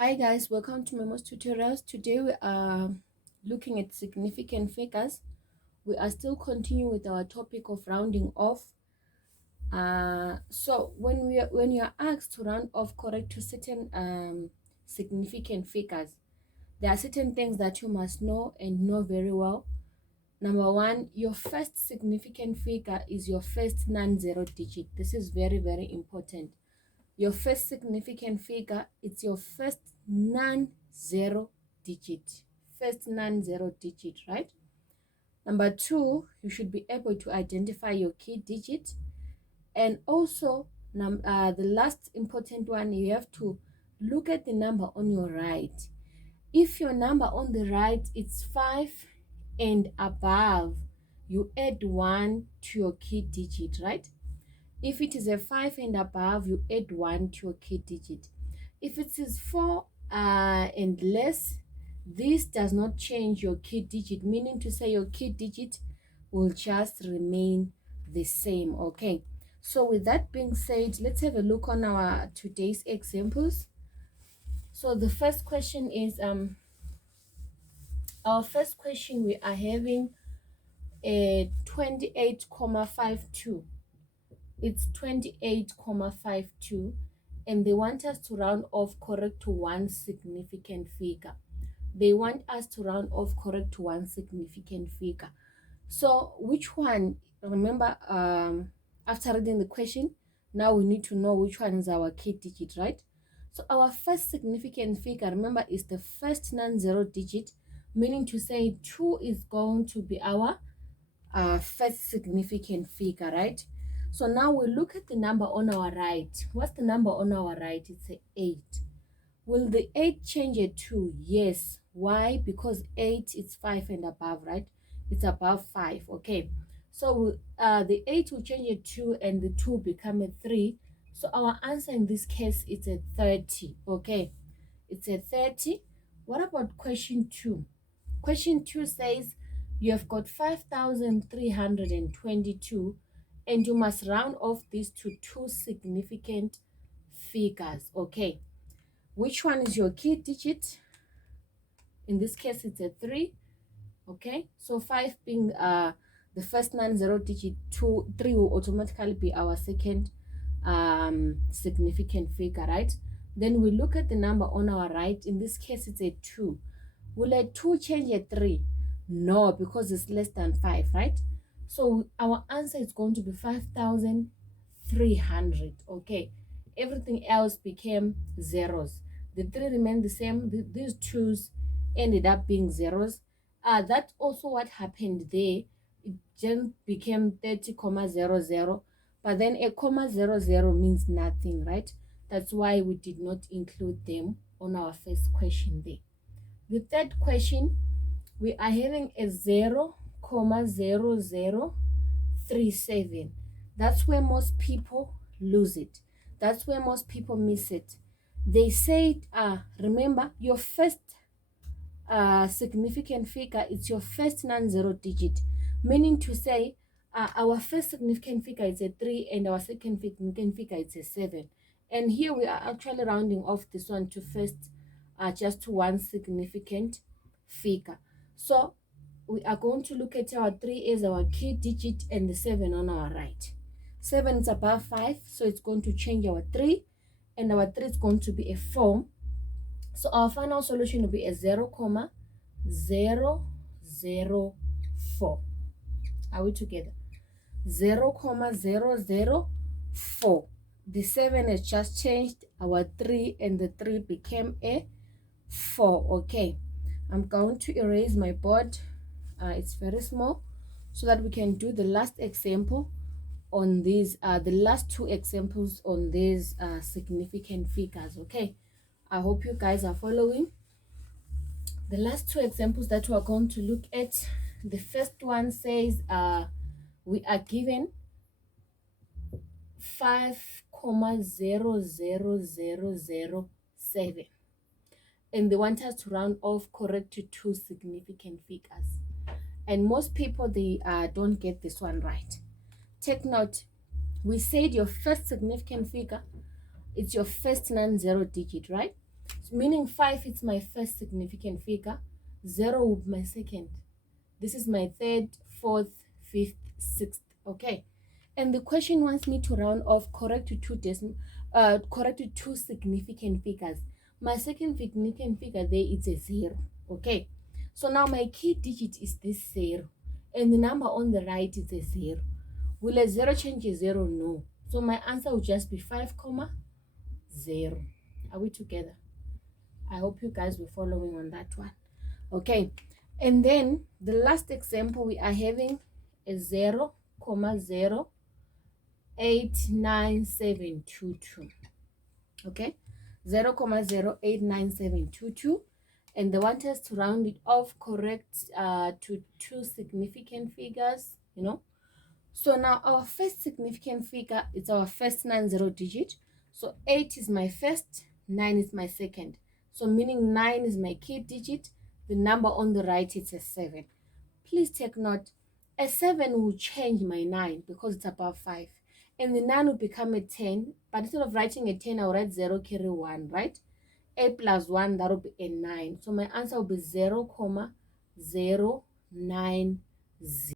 Hi guys, welcome to Memo's Tutorials. Today we are looking at significant figures. We are still continuing with our topic of rounding off. So when you are asked to round off correct to certain significant figures, there are certain things that you must know and know very well. Number one, your first significant figure is your first non-zero digit. This is very, very important. Your first significant figure, it's your first non-zero digit. First non-zero digit, right? Number two, you should be able to identify your key digit. And also, the last important one, you have to look at the number on your right. If your number on the right is 5 and above, you add 1 to your key digit, right? If it is a 5 and above, you add 1 to your key digit. If it is 4 and less, this does not change your key digit, meaning to say your key digit will just remain the same. Okay, so with that being said, let's have a look on our today's examples. So the first question is our first question, we are having a 28,52. It's 28,52, and they want us to round off correct to one significant figure. They want us to round off correct to one significant figure. So which one? Remember, after reading the question, now we need to know which one is our key digit, right? So our first significant figure, remember, is the first non-zero digit, meaning to say 2 is going to be our first significant figure, right? So now we look at the number on our right. What's the number on our right? It's a 8. Will the 8 change a 2? Yes. Why? Because 8 is 5 and above, right? It's above 5. Okay. So the 8 will change a 2 and the 2 become a 3. So our answer in this case is a 30. Okay. It's a 30. What about question 2? Question 2 says you have got 5,322 and you must round off these to two significant figures. Okay, which one is your key digit? In this case, it's a 3. Okay, so 5 being the first non-zero digit, 3 will automatically be our second significant figure, right? Then we look at the number on our right. In this case, it's a 2. Will a 2 change a 3? No, because it's less than 5, right? So our answer is going to be 5,300. Okay, everything else became zeros. The 3 remained the same. These 2's ended up being zeros. That's also what happened there. It just became 30,00, but then a comma 00 means nothing, right? That's why we did not include them on our first question there. The third question, we are having a 0,0037. That's where most people lose it. That's where most people miss it. They said, remember, your first significant figure, it's your first non-zero digit, meaning to say our first significant figure is a 3 and our second significant figure is a 7. And here we are actually rounding off this one to first just to one significant figure. So we are going to look at our 3 as our key digit and the 7 on our right. 7 is above 5, so it's going to change our 3, and our 3 is going to be a 4. So our final solution will be a 0,004. Are we together? 0,004. The 7 has just changed our 3, and the 3 became a 4. Okay, I'm going to erase my board. It's very small, so that we can do the last example on these, the last 2 examples on these significant figures. Okay, I hope you guys are following. The last 2 examples that we are going to look at, the first one says we are given 5,00007, and they want us to round off correct to 2 significant figures. And most people, they don't get this one right. Take note, we said your first significant figure, it's your first non-zero digit, right? meaning 5 is my first significant figure, 0 will be my second. This is my third, fourth, fifth, sixth. Okay. And the question wants me to round off correct to two significant figures. My second significant figure there is a 0. Okay. So now my key digit is this 0. And the number on the right is a 0. Will a 0 change a 0? No. So my answer will just be 5, 0. Are we together? I hope you guys were following on that one. Okay. And then the last example we are having is 0, 0, 89722. Okay, 0, 0, 89722. And they want us to round it off correct to two significant figures, you know. So now our first significant figure is our first 90 digit. So 8 is my first, 9 is my second. So meaning 9 is my key digit. The number on the right is a 7. Please take note, a 7 will change my 9 because it's above 5. And the 9 will become a 10. But instead of writing a 10, I'll write 0, carry 1, right? 8 plus 1, that will be a 9. So my answer will be 0, 0, 9, 0.